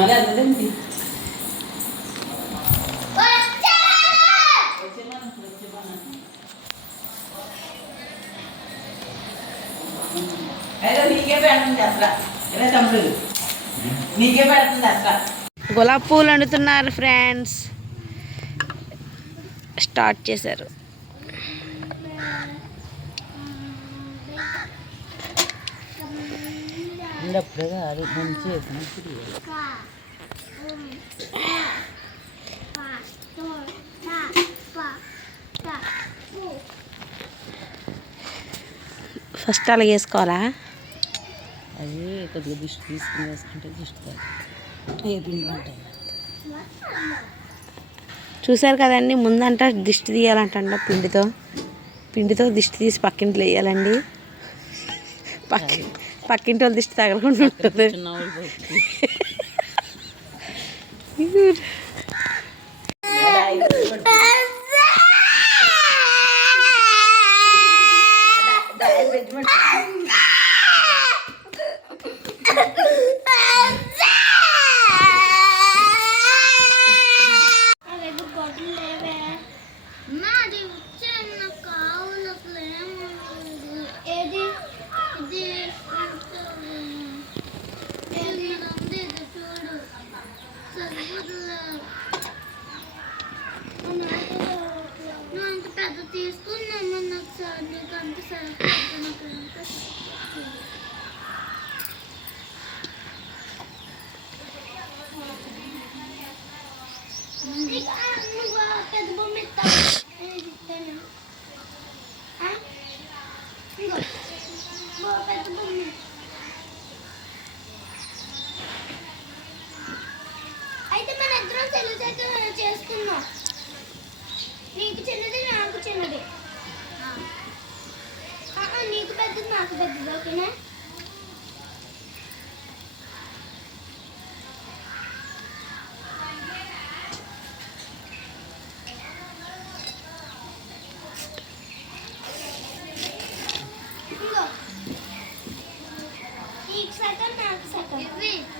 మళ్ళీ అసలు గులాబ్ పూలు వండుతున్నారు ఫ్రెండ్స్. స్టార్ట్ చేశారు. ఉండప్పుడే కాదు మంచి మంచిది ఫస్ట్ అలా వేసుకోవాలా అది కొద్దిగా దిష్టి తీసుకుని వేసుకుంటే దిష్టి పిండి ఉంటాయి చూసారు కదండి ముందంట దిష్టి తీయాలంట పిండితో. పిండితో దిష్టి తీసి పక్కింట్లో వేయాలండి. పక్కి పక్కింటి వాళ్ళు దిష్టి తగలకుండా ఉంటుంది చిన్నవాళ్ళు పోతుంది. నాది వచ్చాను నాకు కావాలి అసలు ఏమలేదు ఏది ఇది ఏది ఉంది ఇది చూడు సరిపోతుందా నువ్వు అంత పెద్ద తీసుకున్నాను నాకు సార్ నీకు అంత సరిపోతుంది నాకు ఎంత సరిపోతుంది. ఇక నువ్వు ఆ పెద్ద బొమ్మ ఇస్తావా? నేను ఇస్తాను. ఆ? ఇదిగో. ఇదిగో పెద్ద బొమ్మ. అయితే మన ఇద్దరం సెలవు చేసుకుందాం నీకు చిన్నది నాకు చిన్నది ఆ, ఆ, నీకు పెద్దది నాకు పెద్దది ఓకేనా ఇదిగో. నీకు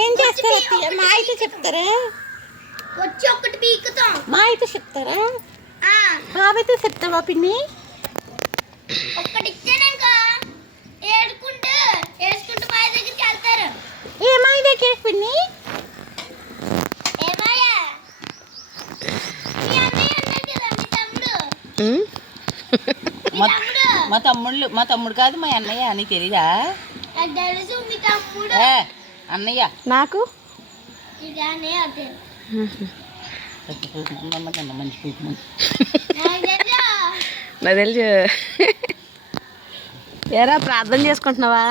ఏం చేస్తారు మా అయితే చెప్తారా? వచ్చి ఒకటి పీకుతాం. మా అయితే చెప్తారా? బాబైతే చెప్తావా పిన్ని? ఒక్కటి ఇచ్చాననుకో ఏడుకుంటూ ఏడుకుంటూ మా దగ్గరికి వెళ్తారు. ఏ అయితే పిన్ని. ఏమాయా మీ అన్నయ్య అన్నారు కదా మీ తమ్ముడు. మీ మా తమ్ముడు మా తమ్ముళ్ళు మా తమ్ముడు కాదు మా అన్నయ్య అని తెలీదా? ఏ అన్నయ్య. నాకు? కన్నా మంచి నాకు తెలుసు. ఏరా ప్రార్థన చేసుకుంటున్నావా?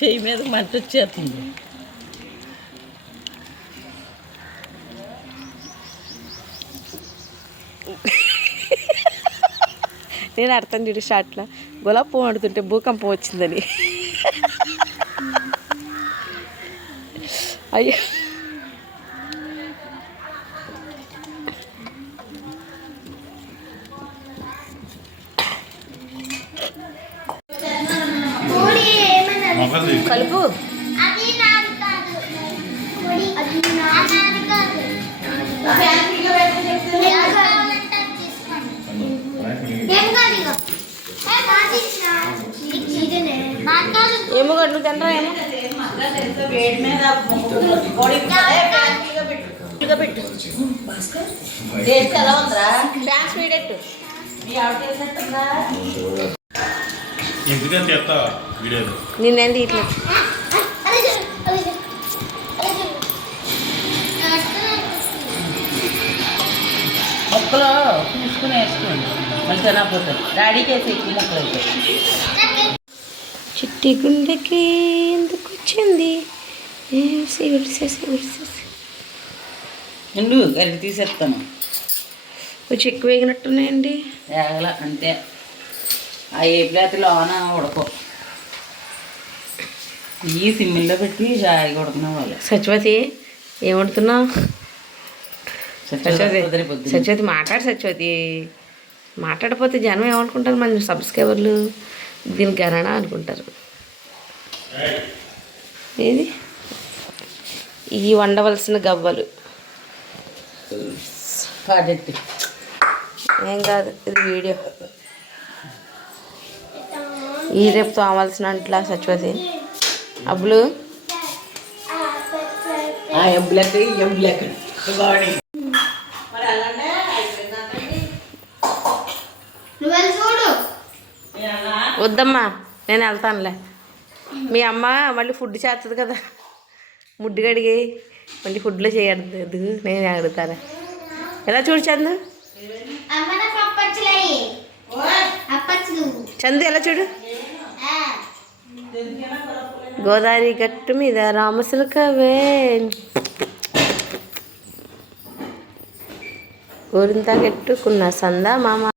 చెయ్యి మీద మంట వచ్చేస్తుంది. నేను అర్థం చూడు షార్ట్లో గులాబీ పువ్వు వండుతుంటే భూకంపం వచ్చిందని. అయ్యో మొక్కలు కలుపు అది నాది కాదు పొడి అది నాది కాదు ఎవరు కావాలంటే అది తీసుకోండి ఏం కాదు ఇక ఏ, నాది ఇచ్చిన. నీకు ఇదేనే. నాది కాదు. ఏమో గడ్లు తినరా ఏమో? వీడెట్టు. ఎందుకని నిన్నేంది ఇట్లా? మొక్కలు తీసుకుని వేసుకోండి. డాడీకి వేసి ఎక్కువ మొక్కలు చిట్టి గుండెకి ఎందుకు వచ్చింది? విడిసేసి విడిసేసి ఎండు గరిట తీసేస్తాను. కొంచెం ఎక్కువ వేగినట్టున్నాయండి. వేగల అంతే. ఆ ఏపులేత లోన ఉడకో. ఈ సిమ్మిల్లో పెట్టి జాయిగా ఉడకనివ్వాలి సత్యవతి ఏం వండుతున్నావు సత్యవతి. సత్యవతి మాట్లాడు సత్యవతి. మాట్లాడకపోతే జనం ఏమనుకుంటారు మన సబ్స్క్రైబర్లు? దీని గణన అనుకుంటారు. ఏది? ఈ వండవలసిన గవ్వలు. ఏం కాదు ఇది వీడియో. ఈ రేపు తోమాల్సిన అంట్లా సత్యవతి. అబ్బులు. వద్దమ్మా నేను వెళ్తానులే. మీ అమ్మ మళ్ళీ ఫుడ్ చేస్తుంది కదా. ముడ్డు కడిగి మళ్ళీ ఫుడ్లో చేయదు నేను అడుగుతాను. ఎలా చూడు చందు? చందు ఎలా చూడు? ఆ. గోదావరి గట్టు మీద రామసిలకవే గోరింత గట్టుకున్న సందా మామ.